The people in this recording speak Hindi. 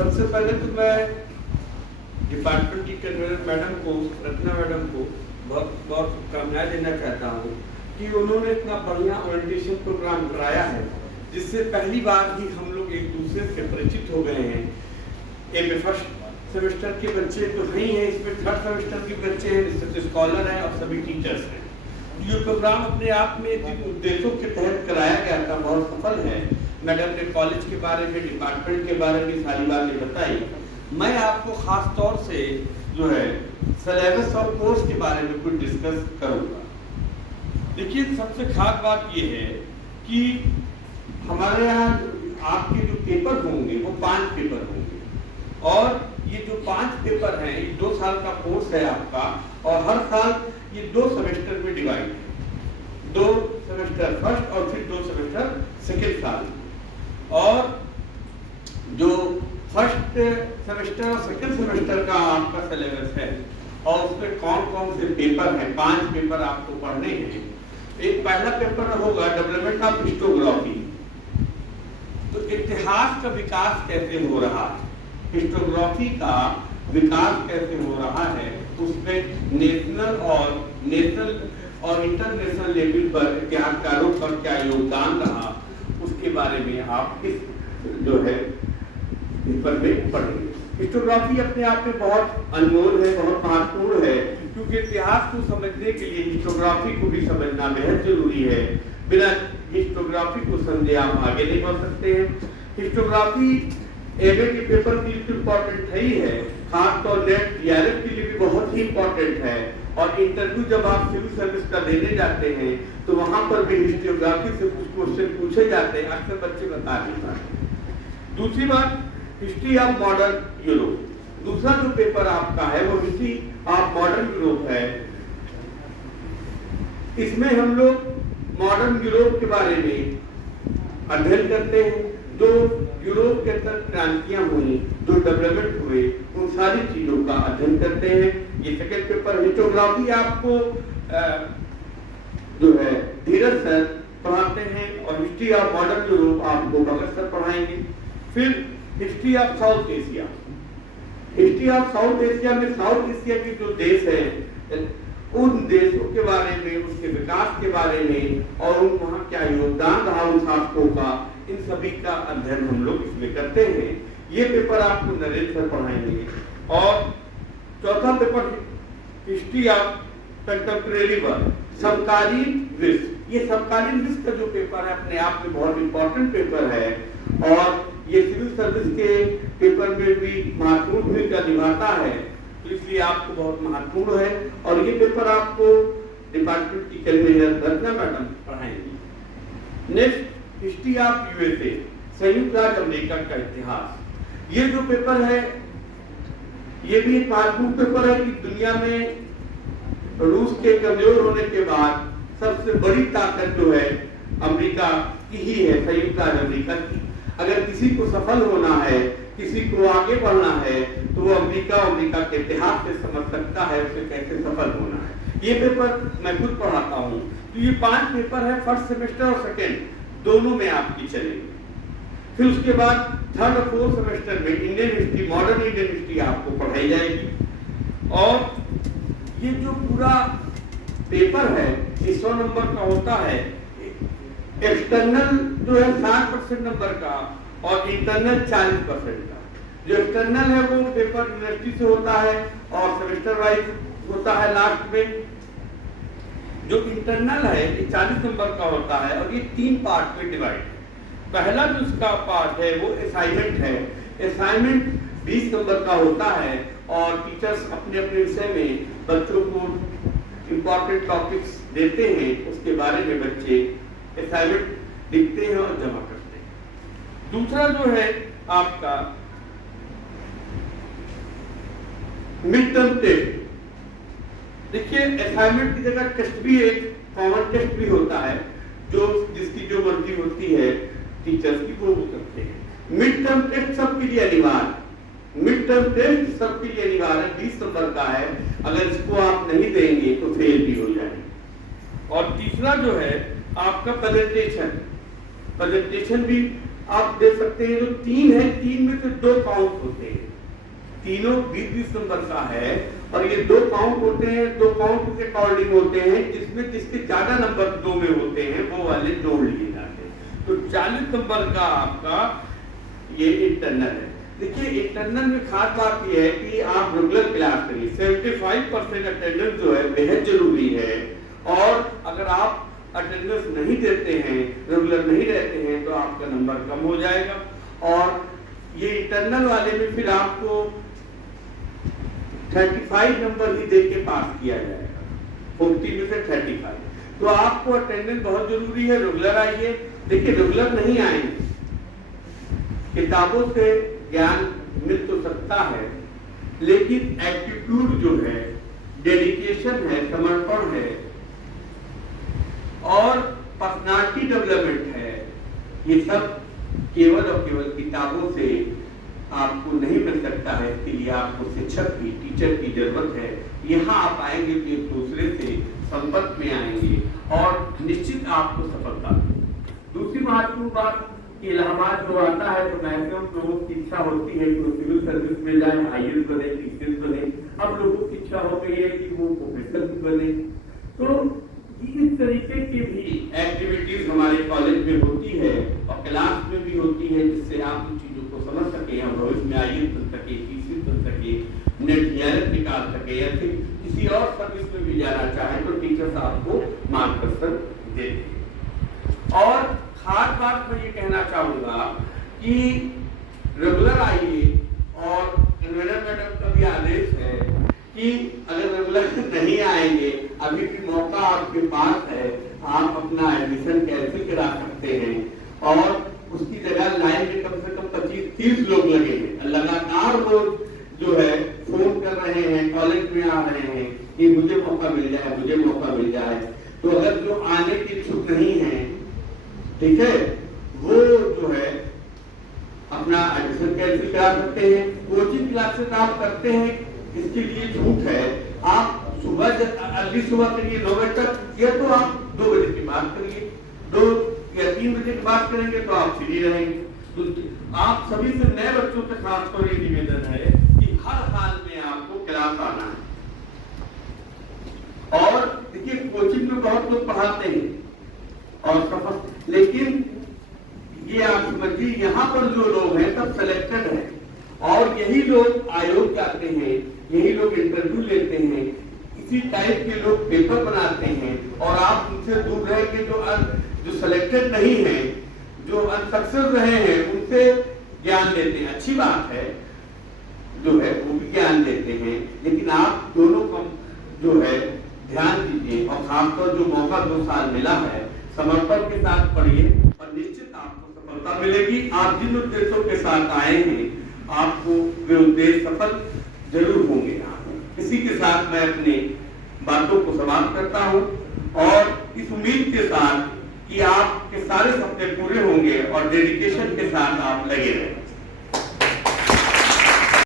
सबसे पहले तो मैं डिपार्टमेंट की कन्वीनर मैडम को, रत्ना मैडम को बहुत बहुत शुभकामनाएं देना चाहता हूँ कि उन्होंने इतना बढ़िया ओरिएंटेशन प्रोग्राम कराया है, जिससे पहली बार ही हम लोग एक दूसरे से परिचित हो गए हैं। एक फर्स्ट सेमेस्टर के बच्चे तो हैं ही हैं, इसमें थर्ड सेमेस्टर के बच्चे हैं, रिसर्च स्कॉलर हैं और सभी टीचर्स हैं। ये प्रोग्राम अपने आप में जिन उद्देश्यों के तहत कराया गया था बहुत सफल है। मैडम ने कॉलेज के बारे में, डिपार्टमेंट के बारे में सारी बातें बताई। मैं आपको खास तौर से जो है सिलेबस और कोर्स के बारे में कुछ डिस्कस करूँगा। देखिए, सबसे खास बात ये है कि हमारे यहाँ आपके जो पेपर होंगे वो 5 पेपर होंगे, और ये जो 5 पेपर हैं ये 2 साल का कोर्स है आपका, और हर साल ये 2 सेमेस्टर में डिवाइड है। 2 सेमेस्टर फर्स्ट और फिर 2 सेमेस्टर सेकेंड साल। और जो फर्स्ट सेमेस्टर और सेकेंड सेमेस्टर का आपका सिलेबस है और उसमें कौन कौन से पेपर हैं, 5 पेपर आपको पढ़ने हैं। एक पहला पेपर होगा डेवलपमेंट ऑफ हिस्टोग्राफी, तो इतिहास का विकास कैसे हो रहा है, हिस्टोग्राफी का विकास कैसे हो रहा है, उसमें नेशनल और इंटरनेशनल लेवल पर इतिहासकारों का क्या योगदान रहा, उसके बारे में आप इस जो है पेपर में पढ़ेंगे। हिस्टोग्राफी अपने आप में बहुत अनमोल है, बहुत महत्वपूर्ण है, क्योंकि इतिहास को समझने के लिए हिस्टोग्राफी को भी समझना बेहद जरूरी है। बिना हिस्टोग्राफी को समझे आप आगे नहीं बढ़ सकते हैं। हिस्टोग्राफी एमए के पेपर के लिए इम्पोर्टेंट है ही है, खासतौर नेट डीआरएफ के लिए भी बहुत ही इम्पोर्टेंट है। और इंटरव्यू जब आप सिविल सर्विस का देने जाते हैं तो वहां पर भी हिस्टोग्राफी से कुछ क्वेश्चन पूछे जाते हैं, अक्सर बच्चे बता नहीं पाते। दूसरी बात, हिस्ट्री ऑफ मॉडर्न यूरोप। दूसरा जो पेपर आपका है वो हिस्ट्री ऑफ मॉडर्न यूरोप है। इसमें हम लोग मॉडर्न यूरोप के बारे में अध्ययन करते हैं, जो यूरोप के अंदर क्रांतियां हुई, जो डेवलपमेंट हुए, उन सारी चीजों का अध्ययन करते हैं। ये सेकेंड पेपर। हिस्टोग्राफी आपको जो है धीरज सर पढ़ाते हैं, और हिस्ट्री ऑफ मॉडर्न यूरोप आपको भगत सर पढ़ाएंगे। फिर history of south Asia. History of south Asia में साउथ एशिया के जो देश हैं उन देशों के बारे में, उसके विकास के बारे में, और उन वहाँ क्या योगदान रहा उन शासकों का, इन सभी का अध्ययन हम लोग इसमें करते हैं। ये पेपर आपको नरेंद्र सर पढ़ाएंगे। और चौथा paper history of contemporary world, समकालीन विश्व। ये समकालीन विश्व का जो पेपर है अपने आप में बहुत इंपॉर्टेंट पेपर है, और ये सिविल सर्विस के पेपर में भी महत्वपूर्ण भूमिका निभाता है, तो इसलिए आपको बहुत महत्वपूर्ण है। और ये पेपर आपको डिपार्टमेंट की कन्वीनर रत्ना मैडम पढ़ाएंगी। नेक्स्ट, हिस्ट्री ऑफ यूएसए, संयुक्त राज्य अमेरिका का इतिहास। ये जो पेपर है ये भी एक महत्वपूर्ण पेपर है कि दुनिया में रूस के कमजोर होने के बाद सबसे बड़ी ताकत जो है अमेरिका की ही है, संयुक्त राज्य अमेरिका की। अगर किसी को सफल होना है, किसी को आगे बढ़ना है, तो वो अमेरिका के इतिहास से समझ सकता है उसे कैसे सफल होना है। ये पेपर मैं खुद पढ़ाता हूँ। तो ये 5 पेपर है, फर्स्ट सेमेस्टर और सेकेंड दोनों में आपकी चलेगी। फिर उसके बाद थर्ड और फोर्थ सेमेस्टर में Indian history, modern Indian history आपको पढ़ाई जाएगी। और ये जो पूरा पेपर है ये 100 नंबर का होता है। एक्सटर्नल जो है 60% नंबर का, और इंटरनल 40% का। जो एक्सटर्नल है वो पेपर यूनिवर्सिटी से होता है और सेमेस्टर वाइज होता है लास्ट में। जो इंटरनल है ये 40 नंबर का होता है, और ये 3 पार्ट में डिवाइड है। पहला जो इसका पार्ट है वो असाइनमेंट है। असाइनमेंट 20 नंबर का होता है, और टीचर्स अपने अपने विषय में बच्चों को इम्पोर्टेंट टॉपिक्स देते हैं, उसके बारे में बच्चे असाइनमेंट लिखते हैं और जमा करते हैं। दूसरा जो है आपका मिड टर्म टेस्ट। देखिए, असाइनमेंट की जगह टेस्ट भी, एक कॉमन टेस्ट भी होता है, जो जिसकी जो मर्जी होती है टीचर्स की वो करते हैं। मिड टर्म टेस्ट सबके लिए अनिवार्य, मिड टर्म टेस्ट सबके लिए अनिवार्य है, 20 नंबर का है। अगर इसको आप नहीं देंगे तो फेल भी हो जाएंगे। और तीसरा जो है आपका प्रेजेंटेशन। प्रेजेंटेशन भी आप देख सकते हैं जो 3 है, 3 में से 2 काउंट होते हैं, तीनों 20-20 नंबर का है और ये 2 काउंट होते हैं, 2 काउंट के अकॉर्डिंग होते हैं जिसमें जिसके ज्यादा नंबर 2 में होते हैं वो वाले जोड़ लिए जाते हैं। तो 40 नंबर का आपका ये इंटरनल है। देखिए इंटरनल में खास बात यह है कि आप रेगुलर क्लास करिए, 75% अटेंडेंस जो है बेहद जरूरी है और अगर आप अटेंडेंस नहीं देते हैं, रेगुलर नहीं रहते हैं तो आपका नंबर कम हो जाएगा और ये इंटरनल वाले में फिर आपको 35 नंबर ही दे के पास किया जाएगा, 40 में से 35। तो आपको अटेंडेंस बहुत जरूरी है, रेगुलर आइए। देखिए रेगुलर नहीं आएंगे, किताबों से ज्ञान मिल तो सकता है लेकिन एप्टीट्यूड जो है, डेडिकेशन है, समर्पण है और पर्सनालिटी डेवलपमेंट है, ये सब केवल और केवल किताबों से आपको नहीं मिल सकता है। इसके लिए आपको शिक्षक की, टीचर की जरूरत है। यहाँ आप आएंगे तो एक दूसरे से संपर्क में आएंगे और निश्चित आपको सफलता। दूसरी महत्वपूर्ण बात, इलाहाबाद जो आता है तो मैक्सिमम लोगों की इच्छा होती है कि वो सिविल सर्विस में जाए, IAS बने, TCS बने। अब लोगों की इच्छा हो गई है कि वो प्रोफेसर भी बने। तो इस तरीके की भी एक्टिविटीज हमारे कॉलेज में होती है और क्लास में भी होती है जिससे आप इन चीजों को समझ सके और भविष्य में IAS बन सके, TCS बन सके, नेट DRF निकाल सके या फिर किसी और सर्विस में भी जाना चाहे तो टीचर्स आपको मार्गदर्शन देते। और खास बात मैं ये कहना चाहूंगा कि रेगुलर आइए और कन्वीनर मैडम का भी आदेश है कि अगर रेगुलर नहीं आएंगे, अभी भी मौका आपके पास है, आप अपना एडमिशन कैंसिल करा सकते हैं और उसकी जगह लाइन में कम से कम 25-30 लोग लगे हैं। लगातार लोग जो है फोन कर रहे हैं, कॉलेज में आ रहे हैं कि मुझे मौका मिल जाए, मुझे मौका मिल जाए। तो अगर जो आने के इच्छुक नहीं है, ठीक है, वो जो है अपना एडमिशन कैंसिल करा सकते हैं। कोचिंग क्लासेस आप करते हैं, इसके लिए छूट है। आप सुबह अर्ली सुबह करिए 9 बजे तक, या तो आप 2 बजे की बात करिए, 2 या 3 बजे की बात करेंगे तो आप फ्री रहेंगे। तो आप सभी से नए बच्चों से खासकर ये निवेदन है कि हर हाल में आपको क्लास आना है। और देखिए कोचिंग में बहुत लोग पढ़ाते हैं और लेकिन ये आप समझिए यहाँ पर जो लोग हैं सब सिलेक्टेड हैं और यही लोग आयोग जाते हैं, यही लोग इंटरव्यू लेते हैं, इसी टाइप के लोग पेपर बनाते हैं और आप उनसे दूर रह के जो सिलेक्टेड नहीं है, जो अनसक्सेस रहे हैं, उनसे ज्ञान लेते हैं। अच्छी बात है, जो है वो भी ज्ञान देते हैं, लेकिन आप दोनों को जो है ध्यान दीजिए और खासतौर जो मौका 2 साल मिला है समर्पण के साथ पढ़िए और निश्चित आपको सफलता मिलेगी। आप जिन उद्देश्यों के साथ आए हैं आपको वे उद्देश्य सफल जरूर होंगे। इसी के साथ मैं अपनी बातों को समाप्त करता हूं और इस उम्मीद के साथ कि आपके सारे सपने पूरे होंगे और डेडिकेशन के साथ आप लगे रहें।